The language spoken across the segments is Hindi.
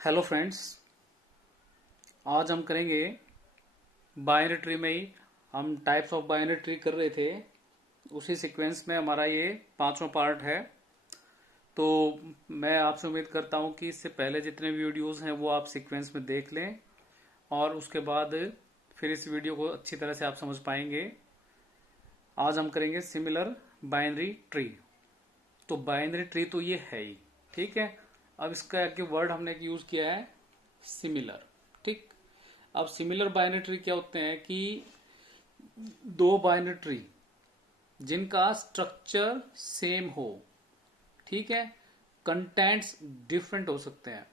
हेलो फ्रेंड्स, आज हम करेंगे बाइनरी ट्री में ही। हम टाइप्स ऑफ बाइनरी ट्री कर रहे थे, उसी सीक्वेंस में हमारा ये पांचवा पार्ट है। तो मैं आपसे उम्मीद करता हूँ कि इससे पहले जितने वीडियोस हैं वो आप सीक्वेंस में देख लें और उसके बाद फिर इस वीडियो को अच्छी तरह से आप समझ पाएंगे। आज हम करेंगे सिमिलर बाइनरी ट्री। तो बाइनरी ट्री तो ये है ही, ठीक है। अब इसका एक वर्ड हमने यूज किया है सिमिलर, ठीक। अब सिमिलर बाइनरी ट्री क्या होते हैं कि दो बाइनरी ट्री जिनका स्ट्रक्चर सेम हो, ठीक है। कंटेंट्स डिफरेंट हो सकते हैं।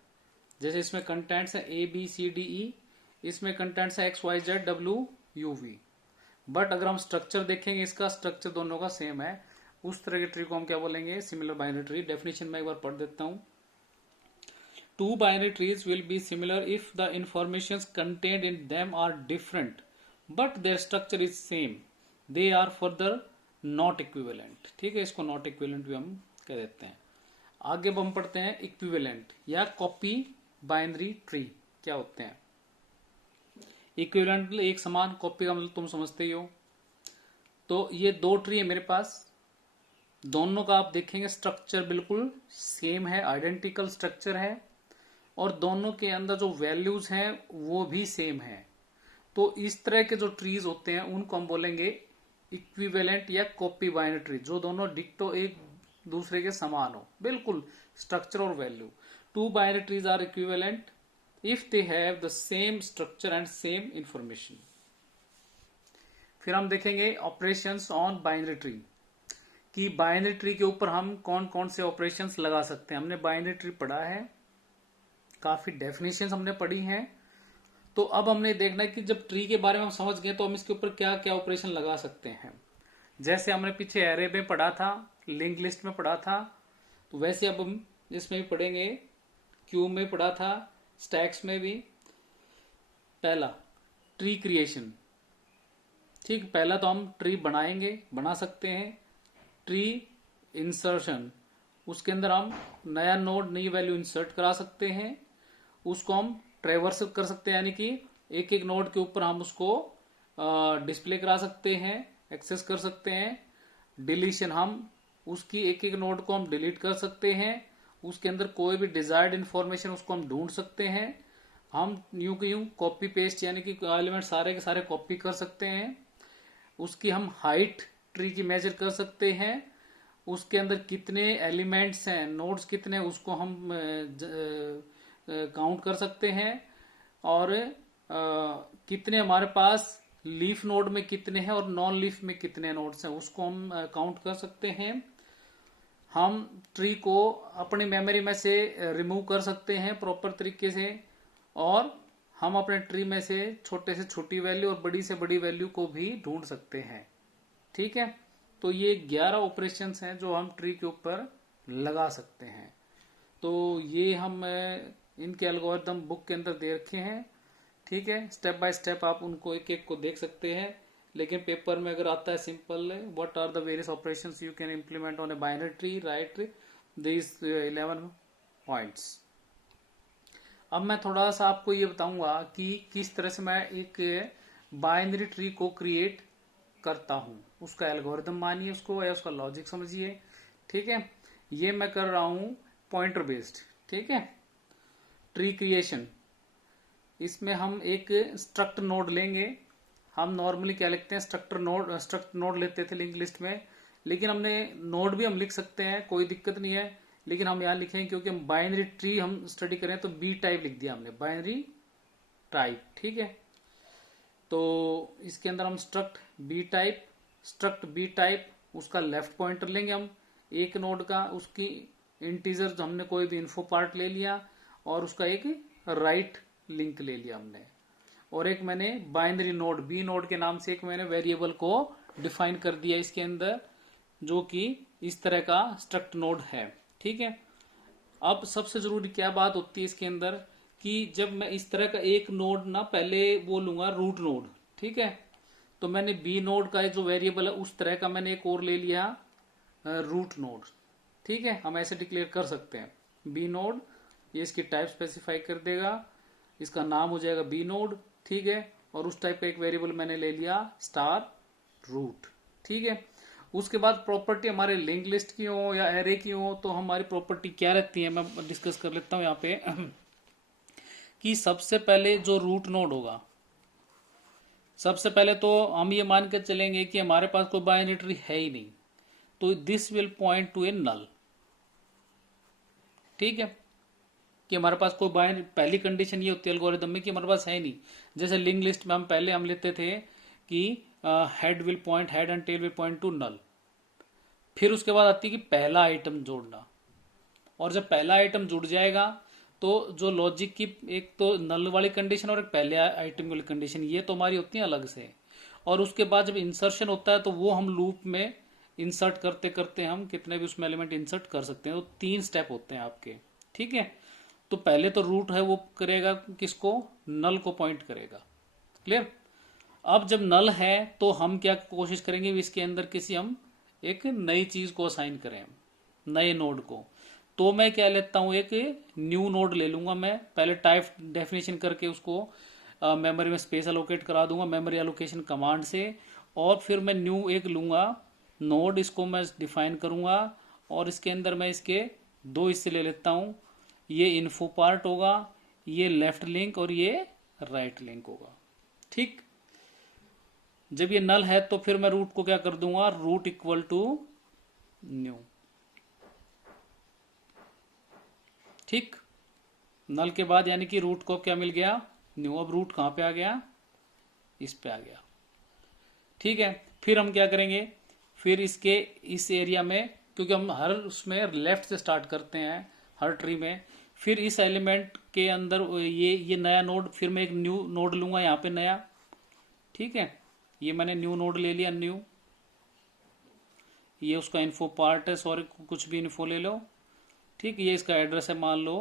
जैसे इसमें कंटेंट्स है A B C D E, इसमें कंटेंट्स है X Y Z W U V. But अगर हम स्ट्रक्चर देखेंगे, इसका स्ट्रक्चर दोनों का सेम है, उस तरह के ट्री को हम क्या बोलेंगे? Similar binary tree. डेफिनेशन में एक बार पढ़ देता हूं। Two binary trees will be similar if the informations contained in them are different, but their structure is same. They are further not equivalent. ठीक है, इसको not equivalent भी हम कह देते हैं। आगे हम पढ़ते हैं इक्विवेलेंट या कॉपी बाइनरी ट्री क्या होते हैं। इक्विवेलेंट एक समान, कॉपी का मतलब तुम समझते ही हो। तो ये दो ट्री है मेरे पास, दोनों का आप देखेंगे स्ट्रक्चर बिल्कुल सेम है, आइडेंटिकल स्ट्रक्चर है, और दोनों के अंदर जो वैल्यूज हैं वो भी सेम है। तो इस तरह के जो ट्रीज होते हैं उनको हम बोलेंगे इक्विवेलेंट या कॉपी बाइनरी ट्री, जो दोनों डिक्टो एक दूसरे के समान हो, बिल्कुल स्ट्रक्चर और value. Two binary trees are equivalent if they have the same structure and same information. फिर हम देखेंगे ऑपरेशंस ऑन बाइनरी ट्री, कि बाइनरी ट्री के ऊपर हम कौन कौन से ऑपरेशंस लगा सकते हैं। हमने बाइनरी ट्री पढ़ा है, काफी डेफिनेशंस हमने पढ़ी हैं। तो अब हमने देखना है कि जब ट्री के बारे में हम समझ गए तो हम इसके ऊपर क्या क्या ऑपरेशन लगा सकते हैं। जैसे हमने पीछे एरे में पढ़ा था, लिंक लिस्ट में पढ़ा था, तो वैसे अब हम इसमें भी पढ़ेंगे। क्यू में पढ़ा था, स्टैक्स में भी। पहला ट्री क्रिएशन, ठीक। पहला तो हम ट्री बनाएंगे, बना सकते हैं। ट्री इंसर्शन, उसके अंदर हम नया नोड, नई वैल्यू इंसर्ट करा सकते हैं। उसको हम ट्रेवर्स कर सकते हैं, यानी कि एक एक नोड के ऊपर हम उसको डिस्प्ले करा सकते हैं, एक्सेस कर सकते हैं। डिलीशन, हम उसकी एक एक नोड को हम डिलीट कर सकते हैं। उसके अंदर कोई भी डिजायर्ड इंफॉर्मेशन उसको हम ढूंढ सकते हैं। हम यूं के यूं कॉपी पेस्ट, यानी कि एलिमेंट सारे के सारे कॉपी कर सकते हैं। उसकी हम हाइट ट्री की मेजर कर सकते हैं। उसके अंदर कितने एलिमेंट्स हैं, नोड्स कितने, उसको हम काउंट कर सकते हैं। और कितने हमारे पास लीफ नोड में कितने हैं और नॉन लीफ में कितने नोड्स हैं, उसको हम काउंट कर सकते हैं। हम ट्री को अपनी मेमोरी में से रिमूव कर सकते हैं प्रॉपर तरीके से, और हम अपने ट्री में से छोटे से छोटी वैल्यू और बड़ी से बड़ी वैल्यू को भी ढूंढ सकते हैं, ठीक है। तो ये 11 ऑपरेशंस हैं जो हम ट्री के ऊपर लगा सकते हैं। तो ये हम इनके एल्गोरिथम बुक के अंदर दे रखे हैं, ठीक है। स्टेप बाय स्टेप आप उनको एक एक को देख सकते हैं। लेकिन पेपर में अगर आता है simple, what are the various operations you can implement on a binary tree, right this 11 points. अब मैं थोड़ा सा आपको ये बताऊंगा कि किस तरह से मैं एक बाइनरी ट्री को क्रिएट करता हूं। उसका एल्गोरिथम मानिए उसको, या उसका लॉजिक समझिए, ठीक है। ये मैं कर रहा हूं पॉइंटर बेस्ड, ठीक है। ट्री क्रिएशन, इसमें हम एक स्ट्रक्ट नोड लेंगे। हम नॉर्मली क्या लिखते हैं? स्ट्रक्ट नोड लेते थे लिंक लिस्ट में, लेकिन हमने नोड भी हम लिख सकते हैं, कोई दिक्कत नहीं है। लेकिन हम यहां लिखेंगे क्योंकि हम बाइनरी ट्री हम स्टडी करें, तो बी टाइप लिख दिया हमने, बाइनरी टाइप, ठीक है। तो इसके अंदर हम स्ट्रक्ट बी टाइप, उसका लेफ्ट पॉइंटर लेंगे हम एक नोड का, उसकी इंटीजर हमने कोई भी इन्फो पार्ट ले लिया, और उसका एक राइट लिंक ले लिया हमने। और एक मैंने बाइनरी नोड, बी नोड के नाम से एक मैंने वेरिएबल को डिफाइन कर दिया इसके अंदर, जो कि इस तरह का स्ट्रक्ट नोड है, ठीक है। अब सबसे जरूरी क्या बात होती है इसके अंदर, कि जब मैं इस तरह का एक नोड ना, पहले वो लूंगा रूट नोड, ठीक है। तो मैंने बी नोड का जो वेरिएबल है उस तरह का मैंने एक और ले लिया रूट नोड, ठीक है। हम ऐसे डिक्लेयर कर सकते हैं बी नोड ये इसकी टाइप स्पेसिफाई कर देगा, इसका नाम हो जाएगा बी नोड, ठीक है। और उस टाइप का एक वेरिएबल मैंने ले लिया स्टार रूट, ठीक है। उसके बाद प्रॉपर्टी हमारे लिंक लिस्ट की हो या एरे की हो, तो हमारी प्रॉपर्टी क्या रहती है, मैं डिस्कस कर लेता हूं यहाँ पे कि सबसे पहले जो रूट नोड होगा, सबसे पहले तो हम ये मान कर चलेंगे कि हमारे पास कोई बाइनरी ट्री है ही नहीं, तो दिस विल पॉइंट टू ए नल, ठीक है। कि हमारे पास कोई बाइनरी, पहली कंडीशन ये होती है एल्गोरिदम में कि हमारे पास है नहीं। जैसे लिंक लिस्ट में हम पहले हम लेते थे कि head will point, head and tail will point to null. फिर उसके बाद आती है कि पहला आइटम जोड़ना, और जब पहला आइटम जुड़ जाएगा तो जो लॉजिक की एक तो नल वाली कंडीशन और एक पहले आइटम वाली कंडीशन, ये तो हमारी होती है अलग से। और उसके बाद जब इंसर्शन होता है तो वो हम लूप में इंसर्ट करते करते हम कितने भी उसमें एलिमेंट इंसर्ट कर सकते हैं। तो 3 स्टेप होते हैं आपके, ठीक है। तो पहले तो रूट है वो करेगा किसको, नल को पॉइंट करेगा, क्लियर। अब जब नल है तो हम क्या कोशिश करेंगे, इसके अंदर किसी हम एक नई चीज को असाइन करें, नए नोड को। तो मैं क्या लेता हूं, एक न्यू नोड ले लूंगा। मैं पहले टाइप डेफिनेशन करके उसको मेमोरी में स्पेस एलोकेट करा दूंगा मेमोरी एलोकेशन कमांड से, और फिर मैं न्यू एक लूंगा नोड, इसको मैं डिफाइन करूंगा, और इसके अंदर मैं इसके 2 हिस्से ले लेता हूं। ये इन्फो पार्ट होगा, ये लेफ्ट लिंक और ये राइट लिंक होगा, ठीक। जब ये नल है तो फिर मैं रूट को क्या कर दूंगा, रूट इक्वल टू न्यू, ठीक। नल के बाद यानी कि रूट को क्या मिल गया, न्यू। अब रूट कहां पे आ गया, इस पे आ गया, ठीक है। फिर हम क्या करेंगे, फिर इसके इस एरिया में, क्योंकि हम हर उसमें लेफ्ट से स्टार्ट करते हैं हर ट्री में, फिर इस एलिमेंट के अंदर ये नया नोड, फिर मैं एक न्यू नोड लूंगा यहाँ पे नया, ठीक है। ये मैंने न्यू नोड ले लिया, न्यू, ये उसका इन्फो पार्ट है, सॉरी कुछ भी इन्फो ले लो, ठीक। ये इसका एड्रेस है, मान लो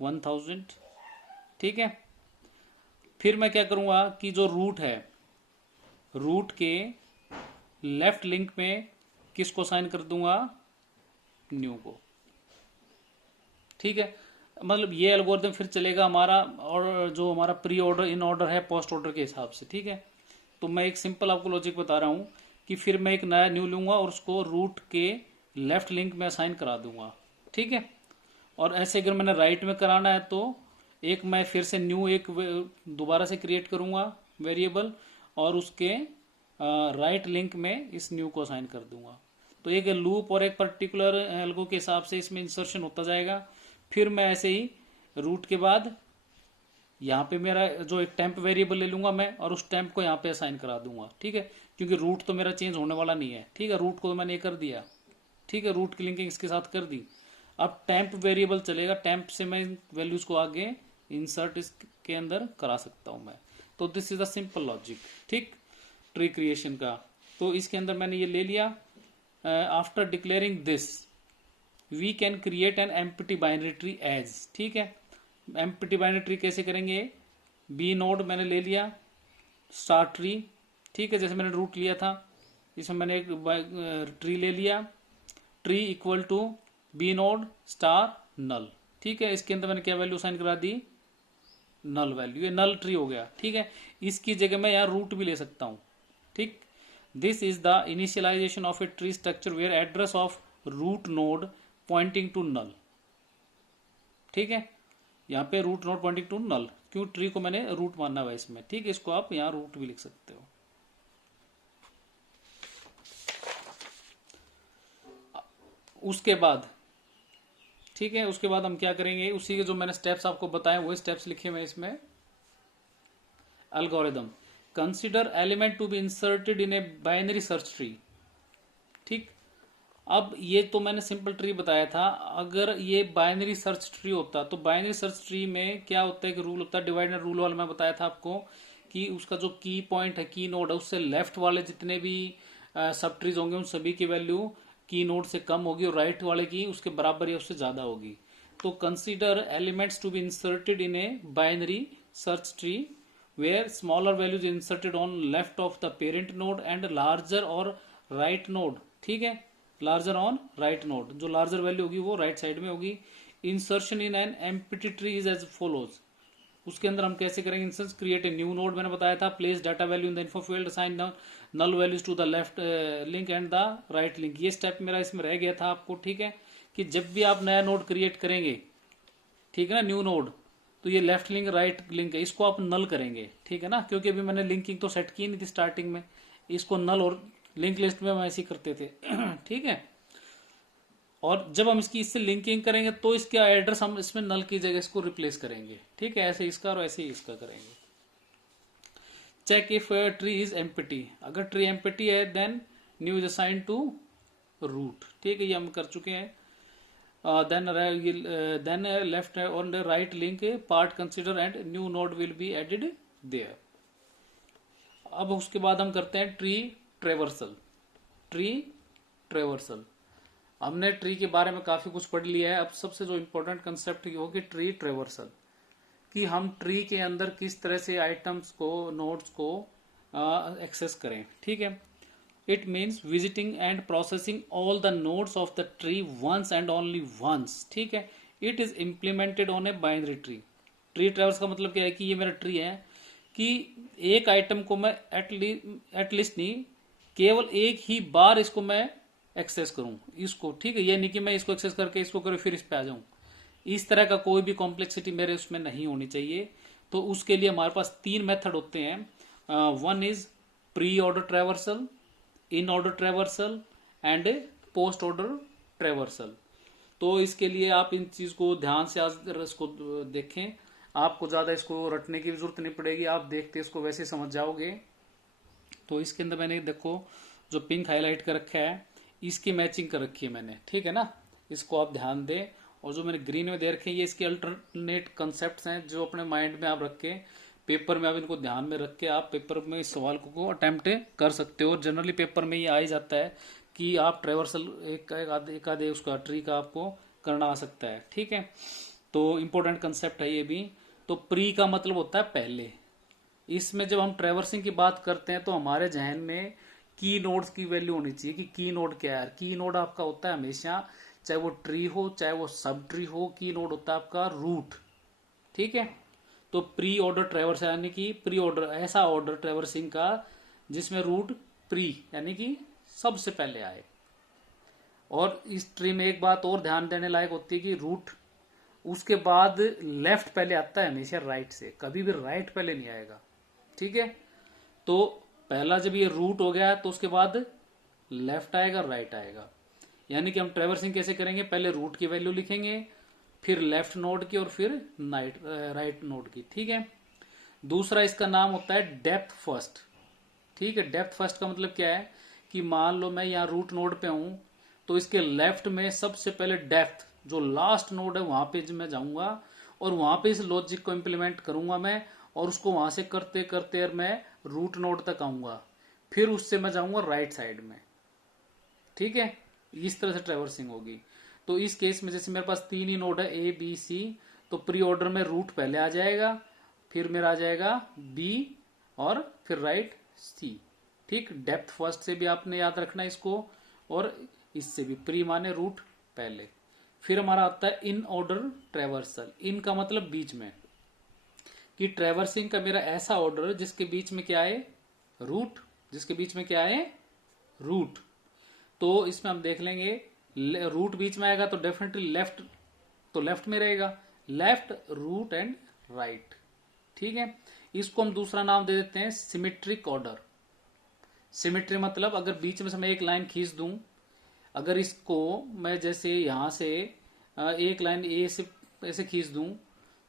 1000, ठीक है। फिर मैं क्या करूंगा कि जो रूट है, रूट के लेफ्ट लिंक में किसको साइन कर दूंगा, न्यू को, ठीक है। मतलब ये एल्गोरिथम फिर चलेगा हमारा, और जो हमारा प्री ऑर्डर इन ऑर्डर है पोस्ट ऑर्डर के हिसाब से, ठीक है। तो मैं एक सिंपल आपको लॉजिक बता रहा हूं कि फिर मैं एक नया न्यू लूंगा और उसको रूट के लेफ्ट लिंक में असाइन करा दूंगा, ठीक है। और ऐसे अगर मैंने राइट में कराना है तो एक मैं फिर से न्यू एक दोबारा से क्रिएट करूंगा वेरिएबल, और उसके राइट लिंक में इस न्यू को असाइन कर दूंगा। तो एक लूप और एक पर्टिकुलर एल्गो के हिसाब से इसमें इंसर्शन होता जाएगा। फिर मैं ऐसे ही रूट के बाद यहाँ पे मेरा जो एक टेम्प वेरिएबल ले लूंगा मैं, और उस टेम्प को यहाँ पे असाइन करा दूंगा, ठीक है। क्योंकि रूट तो मेरा चेंज होने वाला नहीं है, ठीक है। रूट को तो मैंने कर दिया, ठीक है, रूट की लिंकिंग इसके साथ कर दी। अब टेम्प वेरिएबल चलेगा, टेम्प से मैं वैल्यूज को आगे इंसर्ट इसके अंदर करा सकता हूं मैं। तो this is the simple logic, ठीक, ट्री क्रिएशन का। तो इसके अंदर मैंने ये ले लिया। After declaring this we can create an empty binary tree as, ठीक है। एम्प्टी बाइनरी ट्री कैसे करेंगे, बी नोड मैंने ले लिया, स्टार ट्री, ठीक है, जैसे मैंने रूट लिया था, इसमें मैंने एक ट्री ले लिया, tree equal to B node star null, ठीक है। इसके अंदर मैंने क्या वैल्यू साइन करा दी, नल वैल्यू, ये नल ट्री हो गया, ठीक है। इसकी जगह मैं यहाँ रूट भी ले सकता हूँ, ठीक। This is the initialisation of a tree structure where address of root node pointing to null, ठीक है। यहाँ पे root node pointing to null, क्यों, ट्री को मैंने रूट मानना हुआ इसमें, ठीक है। इसको आप यहाँ रूट भी लिख सकते हो। उसके बाद, ठीक है, उसके बाद हम क्या करेंगे, उसी के जो मैंने स्टेप्स आपको बताए वही स्टेप्स लिखे हुए इसमें। Algorithm, consider element to be inserted in a binary search tree, ठीक। अब ये तो मैंने सिंपल ट्री बताया था। अगर ये बाइनरी सर्च ट्री होता तो बाइनरी सर्च ट्री में क्या होता है कि रूल होता है डिवाइड एंड रूल वाला, मैं बताया था आपको कि उसका जो की पॉइंट है, की नोड है, उससे लेफ्ट वाले जितने भी सब ट्रीज होंगे उन सभी की वैल्यू की नोड से कम होगी और राइट वाले की उसके बराबर या उससे ज्यादा होगी। तो consider elements to be inserted in a binary search tree where smaller values inserted on left of the parent node and larger और राइट नोड, ठीक है, लार्जर ऑन राइट नोड, जो लार्जर वैल्यू होगी वो राइट साइड में होगी। Insertion in an empty tree is as follows. उसके अंदर हम कैसे करेंगे insert, create a new node, मैंने बताया था, place data value in the info field, assign null values to the left link and the right link. ये स्टेप मेरा इसमें रह गया था आपको, ठीक है, कि जब भी आप नया नोड क्रिएट करेंगे, ठीक है ना, न्यू नोड, तो ये लेफ्ट लिंक राइट लिंक है, इसको आप नल करेंगे, ठीक है ना, क्योंकि अभी मैंने लिंकिंग तो सेट की नहीं थी स्टार्टिंग में, इसको नल और लिंक लिस्ट में हम ऐसे ही करते थे ठीक है। और जब हम इसकी इससे लिंकिंग करेंगे तो इसका एड्रेस हम इसमें नल की जगह इसको रिप्लेस करेंगे, ठीक है, ऐसे इसका और ऐसे ही इसका करेंगे। Check if tree is empty, अगर ट्री एम्प्टी है then new is assign to root, ठीक है, ये हम कर चुके हैं। then left on the right link part consider and new node will be added there। अब उसके बाद हम करते हैं ट्री ट्रेवर्सल। ट्री ट्रेवर्सल, हमने ट्री के बारे में काफी कुछ पढ़ लिया है। अब सबसे जो इम्पोर्टेंट कंसेप्ट ये हो कि ट्री ट्रेवर्सल, कि हम ट्री के अंदर किस तरह से आइटम्स को, नोड्स को एक्सेस करें, ठीक है। It means visiting and processing all the nodes of the tree once and only once, ठीक है। It is implemented on a binary tree। Tree ट्रेवर्स का मतलब क्या है कि ये मेरा ट्री है, कि एक आइटम को मैं एटलीस्ट नहीं, केवल एक ही बार इसको मैं एक्सेस करूं इसको, ठीक है। ये नहीं कि मैं इसको एक्सेस करके इसको करूँ फिर इस पे आ जाऊं, इस तरह का कोई भी कॉम्प्लेक्सिटी मेरे उसमें नहीं होनी चाहिए। तो उसके लिए हमारे पास 3 मेथड होते हैं। One is pre order traversal, in order traversal and post order traversal. तो इसके लिए आप इन चीज को ध्यान से आज इसको देखें, आपको ज्यादा इसको रटने की जरूरत नहीं पड़ेगी, आप देखते इसको वैसे समझ जाओगे। तो इसके अंदर मैंने देखो जो पिंक हाईलाइट कर रखा है इसकी मैचिंग कर रखी है मैंने, ठीक है ना, इसको आप ध्यान दें। और जो मैंने ग्रीन में दे रखे हैं ये इसके अल्टरनेट कंसेप्ट्स हैं जो अपने माइंड में आप रख के पेपर में आप इनको ध्यान में रख के आप पेपर में इस सवाल को अटेम्प्ट कर सकते हो। और जनरली पेपर में ये आ ही जाता है कि आप ट्रेवर्सल एक आधे उसका ट्री का आपको करना आ सकता है, ठीक है। तो इम्पोर्टेंट कंसेप्ट है ये भी। तो प्री का मतलब होता है पहले। इसमें जब हम ट्रेवर्सिंग की बात करते हैं तो हमारे जहन में की नोड्स की वैल्यू होनी चाहिए कि की नोड क्या है। की नोड आपका होता है हमेशा, चाहे वो ट्री हो चाहे वो सब ट्री हो, की नोड होता है आपका रूट, ठीक है। तो प्री ऑर्डर ट्रेवर्स यानी कि प्री ऑर्डर ऐसा ऑर्डर ट्रेवर्सिंग का जिसमें रूट प्री यानी कि सबसे पहले आए। और इस ट्री में एक बात और ध्यान देने लायक होती है कि रूट उसके बाद लेफ्ट पहले आता है हमेशा राइट से, कभी भी राइट पहले नहीं आएगा, ठीक है। तो पहला जब ये रूट हो गया तो उसके बाद लेफ्ट आएगा राइट आएगा। यानी कि हम ट्रेवर्सिंग कैसे करेंगे, पहले रूट की वैल्यू लिखेंगे, फिर लेफ्ट नोड की और फिर राइट नोड की, ठीक है। दूसरा इसका नाम होता है डेप्थ फर्स्ट, ठीक है। डेप्थ फर्स्ट का मतलब क्या है कि मान लो मैं यहाँ रूट नोड पे हूं तो इसके लेफ्ट में सबसे पहले डेप्थ जो लास्ट नोड है वहां पे मैं जाऊंगा और वहां पे इस लॉजिक को इंप्लीमेंट करूंगा मैं, और उसको वहां से करते करते मैं रूट नोड तक आऊंगा, फिर उससे मैं जाऊंगा राइट साइड में, ठीक है। इस तरह से ट्रेवर्सिंग होगी। तो इस केस में जैसे मेरे पास 3 ही नोड है ए बी सी, तो प्री ऑर्डर में रूट पहले आ जाएगा, फिर मेरा आ जाएगा बी और फिर राइट सी, ठीक। डेप्थ फर्स्ट से भी आपने याद रखना इसको, और इससे भी प्री माने रूट पहले। फिर हमारा आता है इन ऑर्डर ट्रेवर्सल। इन का मतलब बीच में, कि ट्रेवर्सिंग का मेरा ऐसा ऑर्डर जिसके बीच में क्या है रूट, जिसके बीच में क्या है रूट। तो इसमें हम देख लेंगे रूट बीच में आएगा तो डेफिनेटली लेफ्ट, तो लेफ्ट में रहेगा, लेफ्ट रूट एंड राइट, ठीक है। इसको हम दूसरा नाम दे देते हैं सिमेट्रिक ऑर्डर। सिमेट्री मतलब अगर बीच में से मैं एक लाइन खींच दूं, अगर इसको मैं जैसे यहां से एक लाइन ए से ऐसे खींच दूं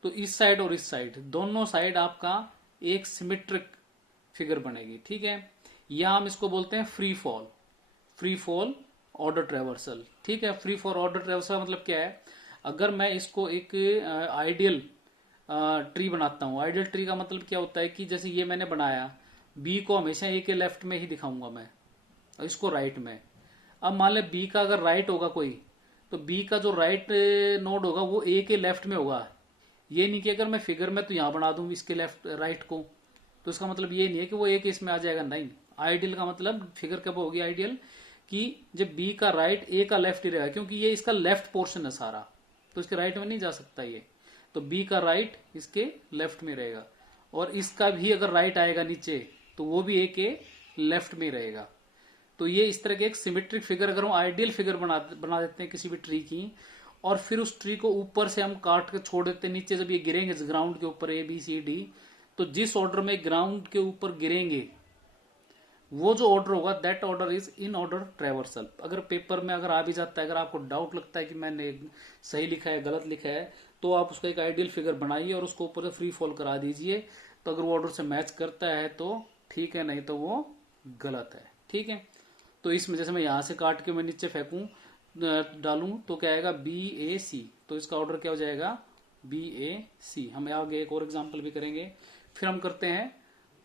तो इस साइड और इस साइड दोनों साइड आपका एक सिमेट्रिक फिगर बनेगी, ठीक है। या हम इसको बोलते हैं free fall, free fall order traversal, ठीक है। फ्री फॉर ऑर्डर ट्रेवर्सल मतलब क्या है, अगर मैं इसको एक आइडियल ट्री बनाता हूं। आइडियल ट्री का मतलब क्या होता है कि जैसे ये मैंने बनाया, बी को हमेशा ए के लेफ्ट में ही दिखाऊंगा मैं और इसको राइट में। अब मान ले बी का अगर राइट होगा कोई, तो बी का जो राइट नोड होगा वो ए के लेफ्ट में होगा। ये नहीं कि अगर मैं फिगर में तो यहां बना दूं इसके लेफ्ट राइट को, तो इसका मतलब ये नहीं है कि वो ए के इसमें आ जाएगा, नहीं। आइडियल का मतलब फिगर कब होगी आइडियल, कि जब बी का राइट ए का लेफ्ट ही रहेगा, क्योंकि ये इसका लेफ्ट पोर्शन है सारा, तो इसके राइट में नहीं जा सकता ये, तो बी का राइट इसके लेफ्ट में रहेगा, और इसका भी अगर राइट आएगा नीचे तो वो भी ए के लेफ्ट में रहेगा। तो ये इस तरह के एक सिमेट्रिक फिगर, अगर हम आइडियल फिगर बना देते हैं किसी भी ट्री की, और फिर उस ट्री को ऊपर से हम काट के छोड़ देते हैं नीचे, जब ये गिरेंगे ग्राउंड के ऊपर ABCD, तो जिस ऑर्डर में ग्राउंड के ऊपर गिरेंगे वो जो ऑर्डर होगा that order is in order traversal. अगर पेपर में अगर आ भी जाता है, अगर आपको डाउट लगता है कि मैंने सही लिखा है गलत लिखा है, तो आप उसका एक आइडियल फिगर बनाइए और उसको ऊपर से फ्री फॉल करा दीजिए। तो अगर वो ऑर्डर से मैच करता है तो ठीक है, नहीं तो वो गलत है। ठीक है, तो इसमें जैसे मैं यहां से काट के मैं नीचे फेंकूं डालूं तो क्या आएगा BAC, तो इसका ऑर्डर क्या हो जाएगा BAC। हम आगे एक और एग्जाम्पल भी करेंगे। फिर हम करते हैं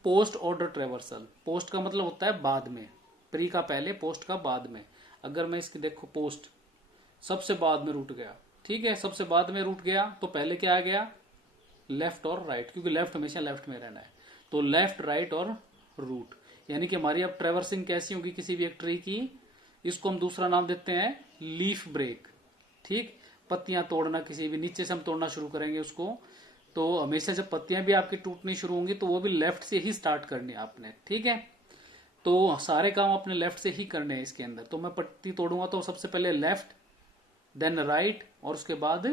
पोस्ट ऑर्डर ट्रेवर्सल। पोस्ट का मतलब होता है बाद में, प्री का पहले, पोस्ट का बाद में। अगर मैं इसकी देखो पोस्ट सबसे बाद में रूट गया, ठीक है, सबसे बाद में रूट गया तो पहले क्या आ गया लेफ्ट और राइट, क्योंकि लेफ्ट हमेशा लेफ्ट में रहना है, तो लेफ्ट राइट और रूट। यानी कि हमारी अब ट्रेवर्सिंग कैसी होगी किसी भी एक ट्री की, इसको हम दूसरा नाम देते हैं लीफ ब्रेक। ठीक, पत्तियां तोड़ना, किसी भी नीचे से हम तोड़ना शुरू करेंगे उसको, तो हमेशा जब पत्तियां भी आपकी टूटनी शुरू होंगी तो वो भी लेफ्ट से ही स्टार्ट करनी है आपने। ठीक है, तो सारे काम अपने लेफ्ट से ही करने हैं इसके अंदर। तो मैं पत्ती तोड़ूंगा तो सबसे पहले लेफ्ट, देन राइट, और उसके बाद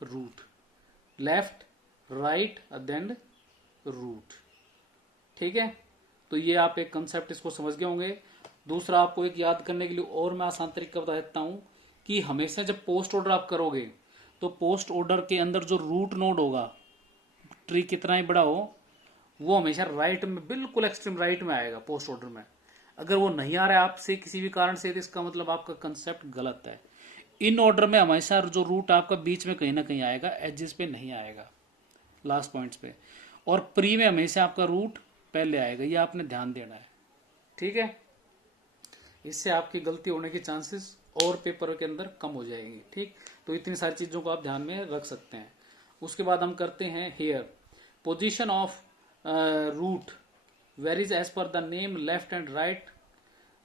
root, left right then root. ठीक है, तो ये आप एक कंसेप्ट इसको समझ गए होंगे। दूसरा आपको एक याद करने के लिए और मैं आसान तरीका बता देता हूं कि हमेशा जब पोस्ट ऑर्डर आप करोगे तो पोस्ट ऑर्डर के अंदर जो रूट नोड होगा, ट्री कितना ही बड़ा हो, वो हमेशा राइट में, बिल्कुल एक्सट्रीम राइट में आएगा पोस्ट ऑर्डर में। अगर वो नहीं आ रहा है आपसे किसी भी कारण से, तो इसका मतलब आपका कंसेप्ट गलत है। इन ऑर्डर में हमेशा जो रूट आपका बीच में कहीं ना कहीं आएगा, एजेस पे नहीं आएगा, लास्ट पॉइंट्स पे। और प्री में हमेशा आपका रूट पहले आएगा, ये आपने ध्यान देना है। ठीक है, इससे आपकी गलती होने की चांसेस और पेपर के अंदर कम हो जाएंगे। ठीक, तो इतनी सारी चीजों को आप ध्यान में रख सकते हैं। उसके बाद हम करते हैं here position of root varies as per the name left and right,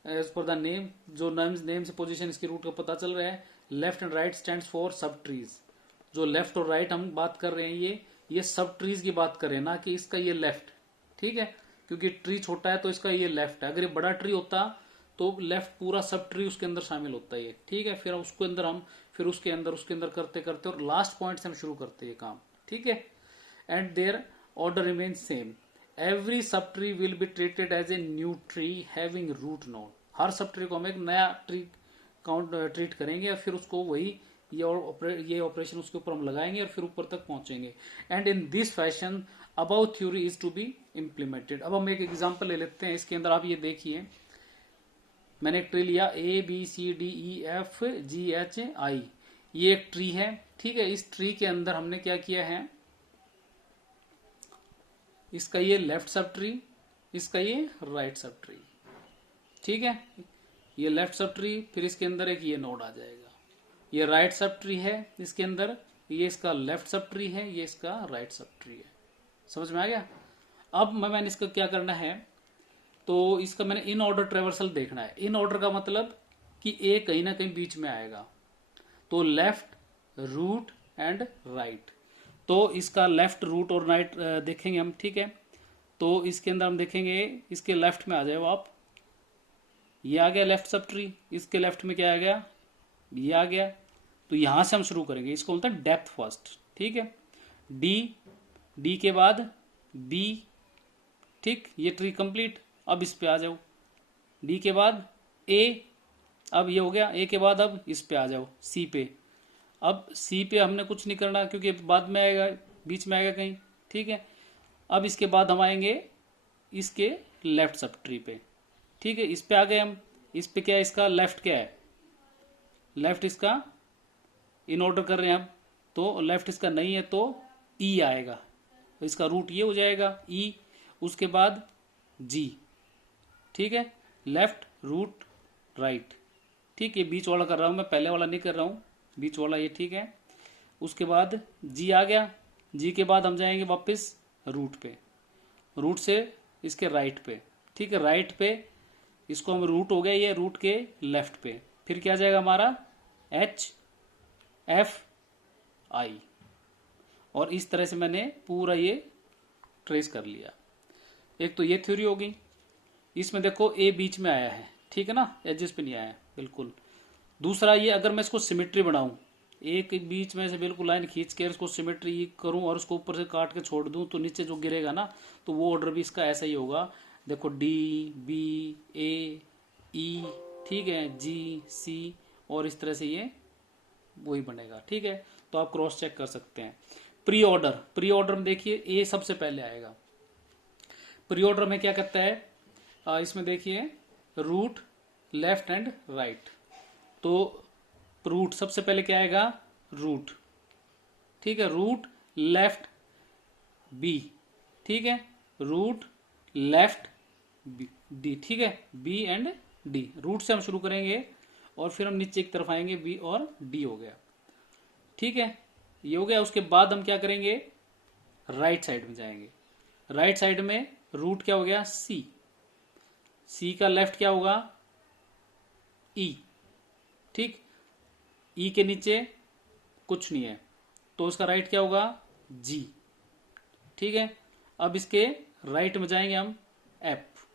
as per the name, जो नेम से पोजीशन इसकी रूट का पता चल रहा है। Left and right stands for sub trees. जो लेफ्ट और राइट हम बात कर रहे हैं ये सब ट्रीज की बात कर रहे हैं, ना कि इसका ये लेफ्ट। ठीक है, क्योंकि ट्री छोटा है तो इसका ये लेफ्ट है। अगर ये बड़ा ट्री होता तो लेफ्ट पूरा सब ट्री उसके अंदर शामिल होता है ये। ठीक है, फिर उसके अंदर हम फिर उसके अंदर करते करते और लास्ट पॉइंट से हम शुरू करते हैं काम। ठीक है, and their order remain same. Every sub tree will be treated as a new tree having root node. हर सब ट्री को हम एक नया ट्री काउंट ट्रीट करेंगे और फिर उसको वही ये ऑपरेशन उसके ऊपर हम लगाएंगे और फिर ऊपर तक पहुंचेंगे। And in this fashion above theory is to be implemented. अब हम एक एग्जांपल ले लेते हैं। इसके अंदर आप ये देखिए, मैंने एक ट्री लिया ABCDEFGHI, ये एक ट्री है। ठीक है, इस ट्री के अंदर हमने क्या किया है, इसका ये लेफ्ट सब ट्री, इसका ये राइट सब ट्री। ठीक है, ये लेफ्ट सब ट्री, फिर इसके अंदर एक ये नोड आ जाएगा। ये राइट सब ट्री है, इसके अंदर ये इसका लेफ्ट सब ट्री है, ये इसका राइट सब ट्री है। समझ में आ गया? अब मैंने इसका क्या करना है, तो इसका मैंने इन ऑर्डर ट्रेवर्सल देखना है। इन ऑर्डर का मतलब कि ए कहीं ना कहीं बीच में आएगा, तो लेफ्ट रूट एंड राइट। तो इसका लेफ्ट रूट और राइट देखेंगे हम। ठीक है, तो इसके अंदर हम देखेंगे इसके लेफ्ट में आ जाए आप, ये आ गया लेफ्ट सब ट्री। इसके लेफ्ट में क्या आ गया, ये आ गया। तो यहां से हम शुरू करेंगे, इसको बोलते हैं डेप्थ फर्स्ट। ठीक है, डी के बाद बी। ठीक, ये ट्री कंप्लीट। अब इस पे आ जाओ, डी के बाद ए, अब ये हो गया। ए के बाद अब इस पे आ जाओ सी पे। अब सी पे हमने कुछ नहीं करना क्योंकि बाद में आएगा, बीच में आएगा कहीं। ठीक है, अब इसके बाद हम आएंगे इसके लेफ्ट सब ट्री पे। ठीक है, इस पे आ गए हम। इस पे क्या है, इसका लेफ्ट क्या है, लेफ्ट इसका इन ऑर्डर कर रहे हैं हम, तो लेफ्ट इसका नहीं है तो ई आएगा, तो इसका रूट ये हो जाएगा ई। उसके बाद जी। ठीक है, लेफ्ट रूट राइट। ठीक है, बीच वाला कर रहा हूं मैं, पहले वाला नहीं कर रहा हूं, बीच वाला ये। ठीक है, उसके बाद जी आ गया। जी के बाद हम जाएंगे वापस रूट पे, रूट से इसके राइट पे। ठीक है, राइट पे इसको हम रूट हो गया, ये रूट के लेफ्ट पे। फिर क्या जाएगा हमारा एच एफ आई, और इस तरह से मैंने पूरा ये ट्रेस कर लिया। एक तो ये थ्योरी हो गई। इसमें देखो ए बीच में आया है, ठीक है ना, एजेस पे नहीं आया बिल्कुल। दूसरा ये, अगर मैं इसको सिमेट्री बनाऊं, एक बीच में से बिल्कुल लाइन खींच के इसको सिमेट्री करूं और उसको ऊपर से काट के छोड़ दूं, तो नीचे जो गिरेगा ना, तो वो ऑर्डर भी इसका ऐसा ही होगा। देखो डी, बी, ए, ई, ठीक है, जी, सी, और इस तरह से ये वही बनेगा, ठीक है। तो आप क्रॉस चेक कर सकते हैं। प्री ऑर्डर, प्री ऑर्डर में देखिए ए सबसे पहले आएगा। प्री ऑर्डर में क्या करता है, इसमें देखिए रूट, लेफ्ट एंड राइट। तो रूट सबसे पहले क्या आएगा, रूट, ठीक है, रूट लेफ्ट बी, ठीक है, रूट लेफ्ट डी, ठीक है, बी एंड डी। रूट से हम शुरू करेंगे और फिर हम नीचे की तरफ आएंगे, बी और डी हो गया, ठीक है, ये हो गया। उसके बाद हम क्या करेंगे, राइट साइड में जाएंगे। राइट साइड में रूट क्या हो गया, सी, सी का लेफ्ट क्या होगा, ई, ठीक, ई के नीचे कुछ नहीं है, तो उसका राइट क्या होगा, जी, ठीक है। अब इसके राइट में जाएंगे हम, एफ,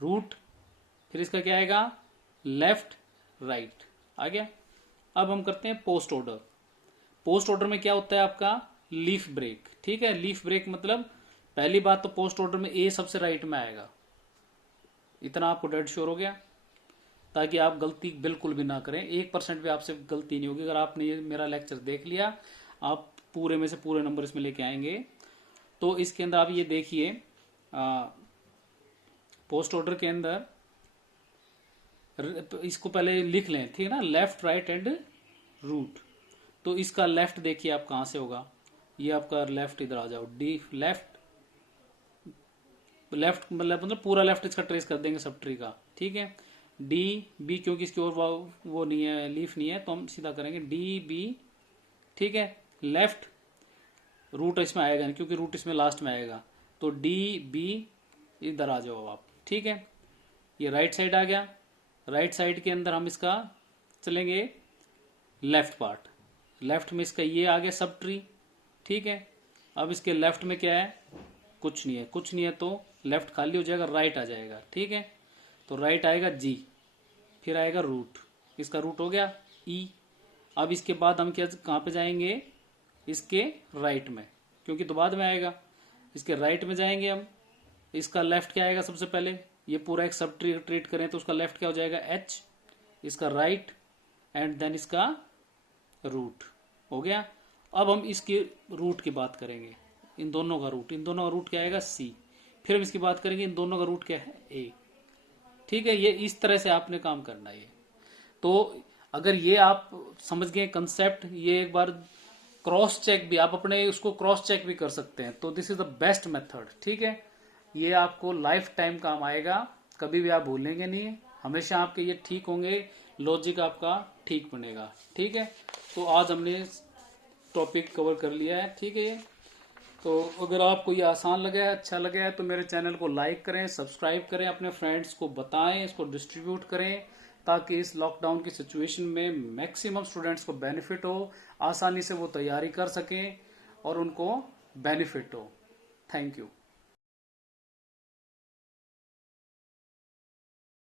रूट, फिर इसका क्या आएगा, लेफ्ट राइट, आ गया। अब हम करते हैं पोस्ट ऑर्डर। पोस्ट ऑर्डर में क्या होता है आपका, लीफ ब्रेक, ठीक है। लीफ ब्रेक मतलब पहली बात तो पोस्ट ऑर्डर में ए सबसे राइट में आएगा, इतना आपको डेड श्योर हो गया, ताकि आप गलती बिल्कुल भी ना करें। 1% भी आपसे गलती नहीं होगी। अगर आपने ये मेरा लेक्चर देख लिया, आप पूरे में से पूरे नंबर इसमें लेके आएंगे। तो इसके अंदर आप ये देखिए, पोस्ट ऑर्डर के अंदर इसको पहले लिख लें, ठीक है ना, लेफ्ट राइट एंड रूट। तो इसका लेफ्ट देखिए आप कहाँ से होगा, ये आपका लेफ्ट इधर आ जाओ, डी लेफ्ट, लेफ्ट मतलब पूरा लेफ्ट इसका ट्रेस कर देंगे सब ट्री का, ठीक है। डी बी, क्योंकि इसकी और वो नहीं है, लीफ नहीं है, तो हम सीधा करेंगे डी बी, ठीक है। लेफ्ट, रूट इसमें आएगा नहीं क्योंकि रूट इसमें लास्ट में आएगा, तो डी बी इधर आ जाओ आप, ठीक है। ये राइट साइड आ गया। राइट साइड के अंदर हम इसका चलेंगे लेफ्ट पार्ट, लेफ्ट में इसका ये आ गया सब ट्री, ठीक है। अब इसके लेफ्ट में क्या है, कुछ नहीं है, कुछ नहीं है, तो लेफ्ट खाली हो जाएगा, राइट आ जाएगा, ठीक है। तो राइट आएगा जी, फिर आएगा रूट, इसका रूट हो गया ई। अब इसके बाद हम क्या, कहाँ पे जाएंगे, इसके राइट में, क्योंकि तो बाद में आएगा। इसके राइट में जाएंगे हम, इसका लेफ्ट क्या आएगा सबसे पहले, ये पूरा एक सब ट्री ट्रीट करें तो उसका लेफ्ट क्या हो जाएगा, एच, इसका राइट, एंड देन इसका रूट हो गया। अब हम इसके रूट की बात करेंगे, इन दोनों का रूट, इन दोनों का रूट क्या आएगा, सी। फिर हम इसकी बात करेंगे, इन दोनों का रूट क्या है, ए, ठीक है। ये इस तरह से आपने काम करना है। तो अगर ये आप समझ गए कंसेप्ट, ये एक बार क्रॉस चेक भी आप अपने उसको क्रॉस चेक भी कर सकते हैं, तो this is the best method, ठीक है। ये आपको लाइफ टाइम काम आएगा, कभी भी आप भूलेंगे नहीं, हमेशा आपके ये ठीक होंगे, लॉजिक आपका ठीक बनेगा, ठीक है। तो आज हमने टॉपिक कवर कर लिया है, ठीक है। तो अगर आपको ये आसान लगा है, अच्छा लगा है, तो मेरे चैनल को लाइक करें, सब्सक्राइब करें, अपने फ्रेंड्स को बताएं, इसको डिस्ट्रीब्यूट करें, ताकि इस लॉकडाउन की सिचुएशन में मैक्सिमम स्टूडेंट्स को बेनिफिट हो, आसानी से वो तैयारी कर सकें और उनको बेनिफिट हो। Thank you.